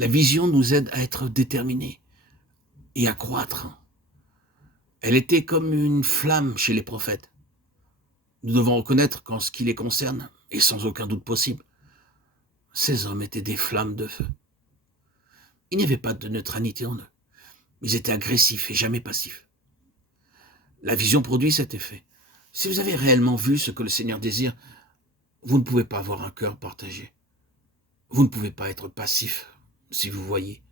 La vision nous aide à être déterminés et à croître. Elle était comme une flamme chez les prophètes. Nous devons reconnaître qu'en ce qui les concerne, et sans aucun doute possible, ces hommes étaient des flammes de feu. Il n'y avait pas de neutralité en eux. Ils étaient agressifs et jamais passifs. La vision produit cet effet. Si vous avez réellement vu ce que le Seigneur désire, vous ne pouvez pas avoir un cœur partagé. Vous ne pouvez pas être passif si vous voyez.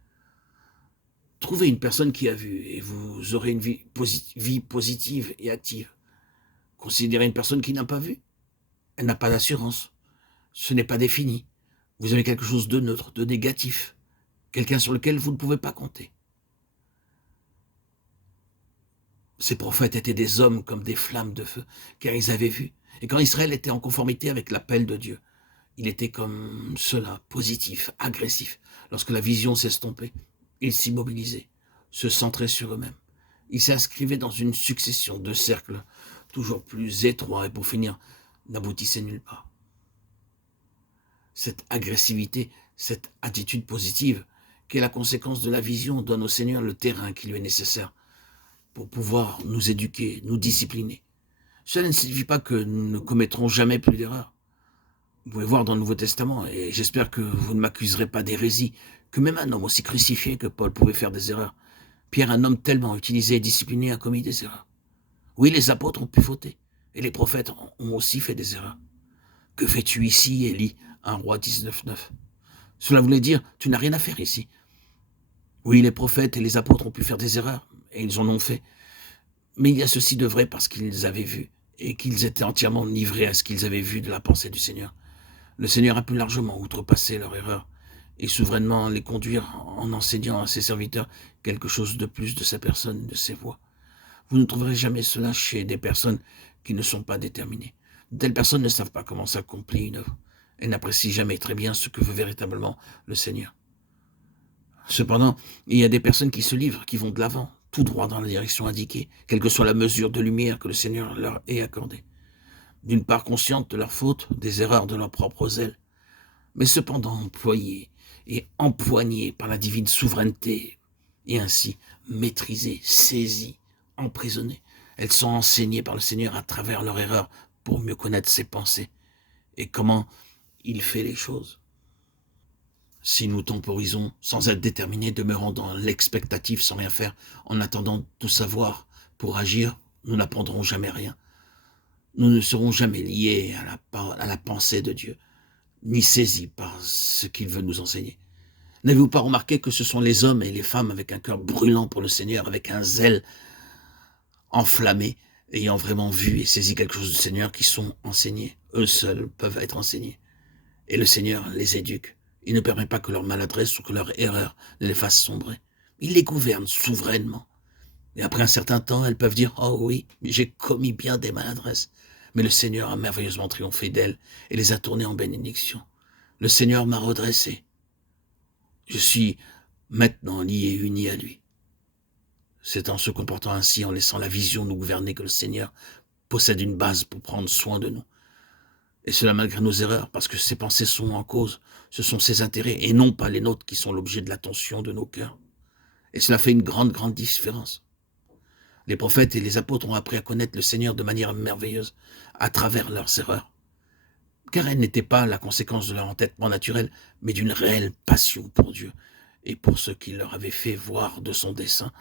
Trouvez une personne qui a vu et vous aurez une vie positive et active. Considérez une personne qui n'a pas vu. Elle n'a pas d'assurance. Ce n'est pas défini. Vous avez quelque chose de neutre, de négatif. Quelqu'un sur lequel vous ne pouvez pas compter. Ces prophètes étaient des hommes comme des flammes de feu, car ils avaient vu. Et quand Israël était en conformité avec l'appel de Dieu, il était comme cela, positif, agressif. Lorsque la vision s'estompait, ils s'immobilisaient, se centraient sur eux-mêmes. Ils s'inscrivaient dans une succession de cercles toujours plus étroits et pour finir, n'aboutissaient nulle part. Cette agressivité, cette attitude positive, qui est la conséquence de la vision, donne au Seigneur le terrain qui lui est nécessaire pour pouvoir nous éduquer, nous discipliner. Cela ne signifie pas que nous ne commettrons jamais plus d'erreurs. Vous pouvez voir dans le Nouveau Testament, et j'espère que vous ne m'accuserez pas d'hérésie, que même un homme aussi crucifié que Paul pouvait faire des erreurs. Pierre, un homme tellement utilisé et discipliné, a commis des erreurs. Oui, les apôtres ont pu fauter, et les prophètes ont aussi fait des erreurs. Que fais-tu ici, Élie? 1 Roi 19:9. Cela voulait dire, tu n'as rien à faire ici. Oui, les prophètes et les apôtres ont pu faire des erreurs, et ils en ont fait. Mais il y a ceci de vrai parce qu'ils avaient vu, et qu'ils étaient entièrement livrés à ce qu'ils avaient vu de la pensée du Seigneur. Le Seigneur a pu largement outrepasser leur erreur et souverainement les conduire en enseignant à ses serviteurs quelque chose de plus de sa personne, de ses voies. Vous ne trouverez jamais cela chez des personnes qui ne sont pas déterminées. De telles personnes ne savent pas comment s'accomplit une œuvre. Elles n'apprécient jamais très bien ce que veut véritablement le Seigneur. Cependant, il y a des personnes qui se livrent, qui vont de l'avant, tout droit dans la direction indiquée, quelle que soit la mesure de lumière que le Seigneur leur ait accordée. D'une part consciente de leurs fautes, des erreurs de leur propre zèle, mais cependant employées et empoignées par la divine souveraineté, et ainsi maîtrisées, saisies, emprisonnées. Elles sont enseignées par le Seigneur à travers leur erreur pour mieux connaître ses pensées et comment il fait les choses. Si nous temporisons sans être déterminés, demeurons dans l'expectative sans rien faire, en attendant tout savoir pour agir, nous n'apprendrons jamais rien. Nous ne serons jamais liés à la pensée de Dieu, ni saisis par ce qu'il veut nous enseigner. N'avez-vous pas remarqué que ce sont les hommes et les femmes avec un cœur brûlant pour le Seigneur, avec un zèle enflammé, ayant vraiment vu et saisi quelque chose du Seigneur, qui sont enseignés? Eux seuls peuvent être enseignés. Et le Seigneur les éduque. Il ne permet pas que leur maladresse ou que leur erreur ne les fasse sombrer. Il les gouverne souverainement. Et après un certain temps, elles peuvent dire « Oh oui, j'ai commis bien des maladresses. » Mais le Seigneur a merveilleusement triomphé d'elles et les a tournées en bénédiction. Le Seigneur m'a redressé. Je suis maintenant lié et uni à lui. C'est en se comportant ainsi, en laissant la vision nous gouverner, que le Seigneur possède une base pour prendre soin de nous. Et cela malgré nos erreurs, parce que ses pensées sont en cause. Ce sont ses intérêts et non pas les nôtres qui sont l'objet de l'attention de nos cœurs. Et cela fait une grande, grande différence. Les prophètes et les apôtres ont appris à connaître le Seigneur de manière merveilleuse, à travers leurs erreurs. Car elles n'étaient pas la conséquence de leur entêtement naturel, mais d'une réelle passion pour Dieu et pour ce qu'il leur avait fait voir de son dessein